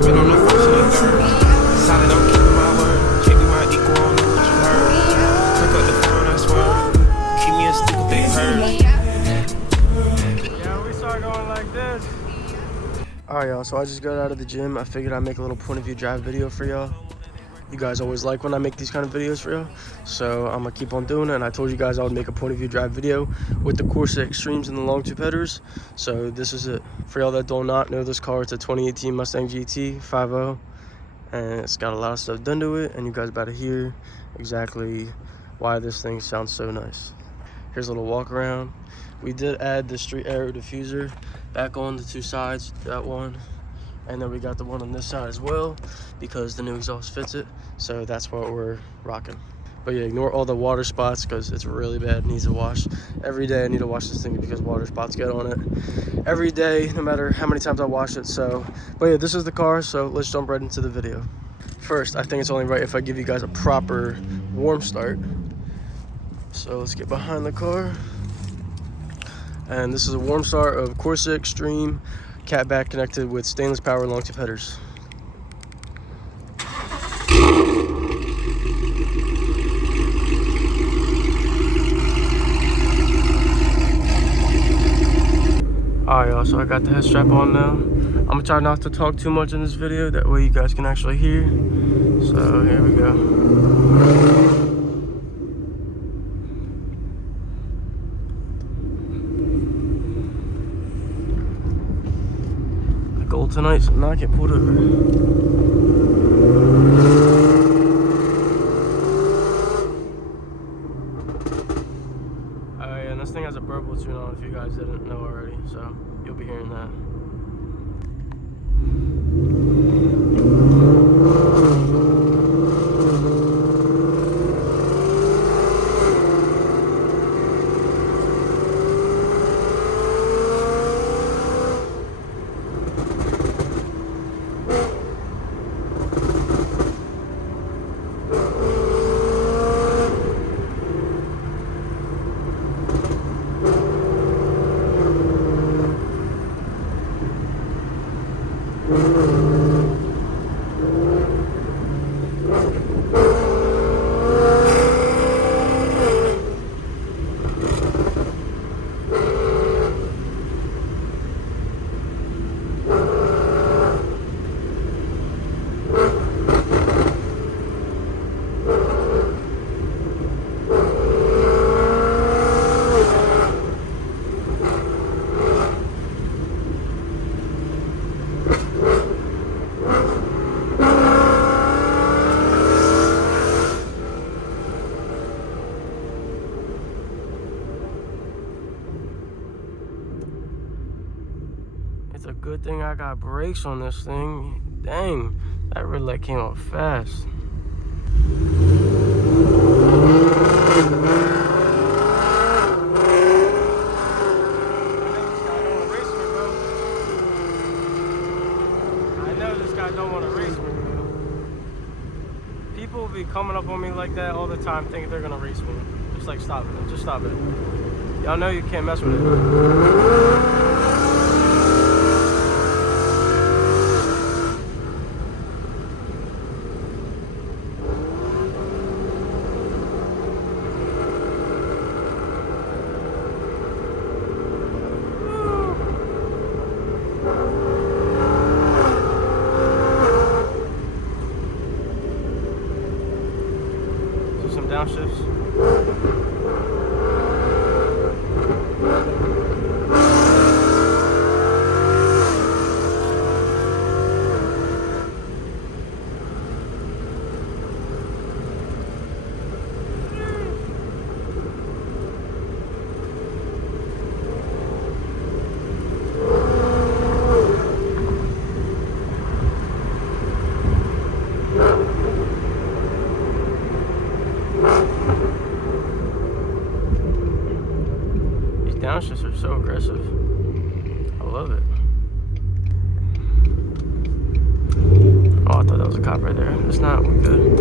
Spin on the first and the third. Solid, I'm keeping my word. Can't be my equal, on what you heard. Crack up the phone, I swear. Keep me a stick if they heard. Yeah, we start going like this. Alright, y'all, so I just got out of the gym. I figured I'd make a little point of view drive video for y'all. You guys always like when I make these kind of videos for y'all, so I'm gonna keep on doing it. And I told you guys I would make a point of view drive video with the Corsa Extremes and the long tube headers, so this is it. For y'all that do not know this car, it's a 2018 Mustang GT 5.0, and it's got a lot of stuff done to it, and you guys about to hear exactly why this thing sounds so nice. Here's a little walk around. We did add the street aero diffuser back on the two sides, that one, and then we got the one on this side as well because the new exhaust fits it, so that's what we're rocking. But yeah, ignore all the water spots because it's really bad. It needs a wash every day. I need to wash this thing because water spots get on it every day, no matter how many times I wash it. So, but yeah, this is the car, so let's jump right into the video. First, I think it's only right if I give you guys a proper warm start. So let's get behind the car. And this is a warm start of Corsa Extreme catback connected with stainless power long tube headers. Alright, y'all, so I got the head strap on now. I'm gonna try not to talk too much in this video, that way you guys can actually hear. So here we go. Goal tonight, so not get pulled over. Oh yeah, and this thing has a purple tune on if you guys didn't know already, so you'll be hearing that. It's a good thing I got brakes on this thing. Dang, that red light came out fast. I know this guy don't want to race me, bro. People will be coming up on me like that all the time, thinking they're gonna race me. Just like, stop it. Just stop it. Y'all know you can't mess with it. Downshifts. Downshifts are so aggressive. I love it. Oh, I thought that was a cop right there. It's not. We're good.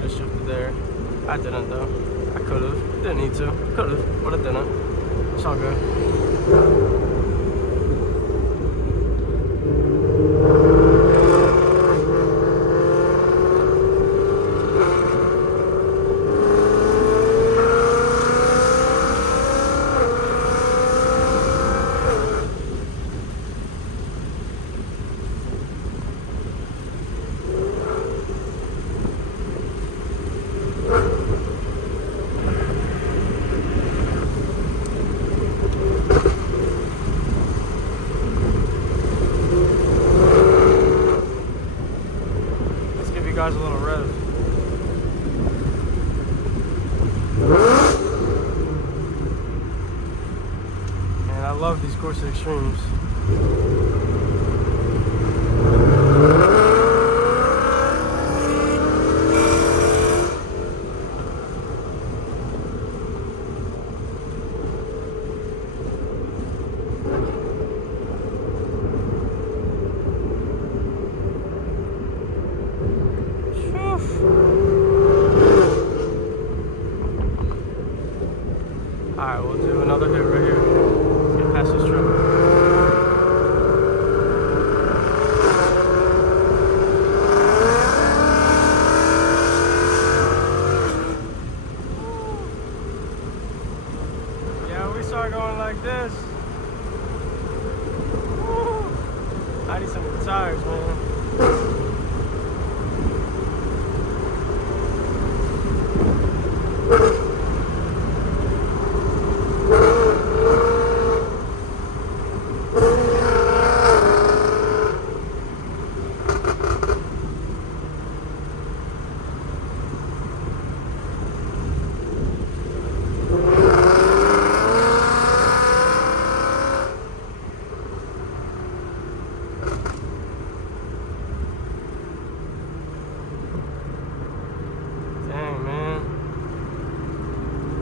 could have shifted there. I didn't though. I could have. Didn't need to. Could have, but I didn't. It's all good. Guys, a little rev. And I love these Corsa Extremes. Alright, we'll do another hit right here. Let's get past this truck. Yeah, we start going like this. Woo. I need some new tires, man.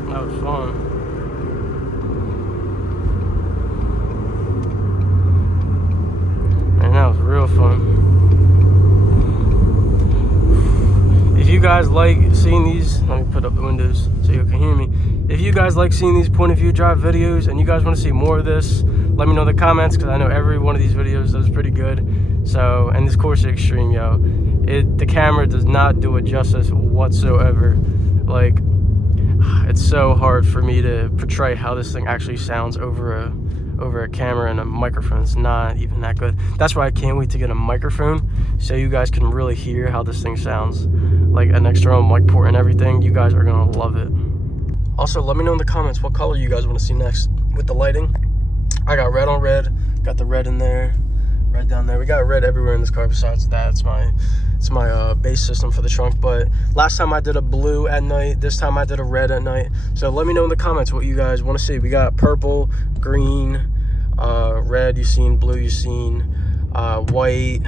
That was fun. Man, that was real fun. If you guys like seeing these, let me put up the windows so you can hear me. If you guys like seeing these point of view drive videos and you guys want to see more of this, let me know in the comments, because I know every one of these videos does pretty good. So, and this Corsa Extreme, yo, the camera does not do it justice whatsoever. Like, it's so hard for me to portray how this thing actually sounds over a camera and a microphone. It's not even that good. That's why I can't wait to get a microphone so you guys can really hear how this thing sounds. Like an external mic port and everything. You guys are gonna love it. Also, let me know in the comments what color you guys want to see next with the lighting. I got red on red, got the red in there, red down there. We got red everywhere in this car besides that. It's my base system for the trunk. But last time I did a blue at night, this time I did a red at night. So let me know in the comments what you guys want to see. We got purple, green, red, you've seen blue, you've seen white,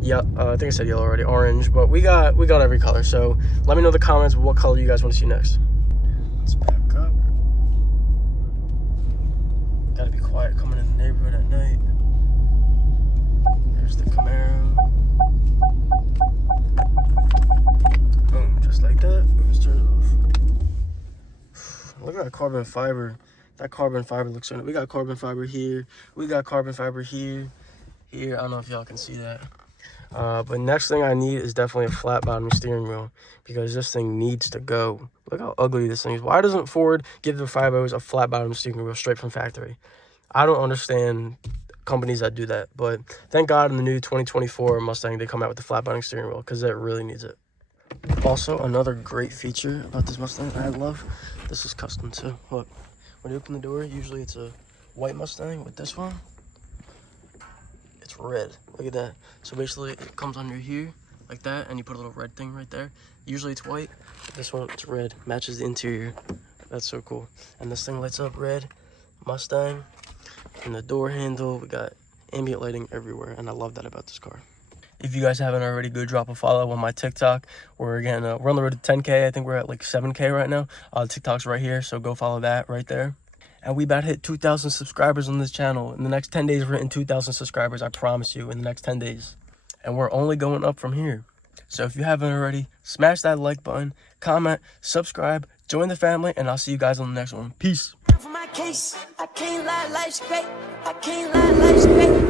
yeah, I think I said yellow already, orange, but we got every color. So let me know in the comments what color you guys want to see next. Let's back up. Gotta be quiet coming in the neighborhood at night. There's the Camaro. Boom, just like that. Let's turn it off. Look at that carbon fiber. That carbon fiber looks so nice. We got carbon fiber here. We got carbon fiber here. I don't know if y'all can see that. But next thing I need is definitely a flat bottom steering wheel, because this thing needs to go. Look how ugly this thing is. Why doesn't Ford give the 5.0s a flat bottom steering wheel straight from factory? I don't understand companies that do that, but thank God in the new 2024 Mustang they come out with the flat bottom steering wheel, because it really needs it. Also, another great feature about this Mustang I love, this is custom too. Look, when you open the door, usually it's a white Mustang. With this one, it's red. Look at that. So basically it comes under here like that, and you put a little red thing right there. Usually it's white, but this one it's red, matches the interior. That's so cool. And this thing lights up red. Mustang. And the door handle, we got ambient lighting everywhere, and I love that about this car. If you guys haven't already, go drop a follow on my TikTok. We're on the road to 10K. I think we're at like 7K right now. TikTok's right here, so go follow that right there. And we about to hit 2,000 subscribers on this channel. In the next 10 days, we're hitting 2,000 subscribers. I promise you, in the next 10 days. And we're only going up from here. So if you haven't already, smash that like button, comment, subscribe, join the family, and I'll see you guys on the next one. Peace. For my case, I can't lie, life's great. I can't lie, life's great.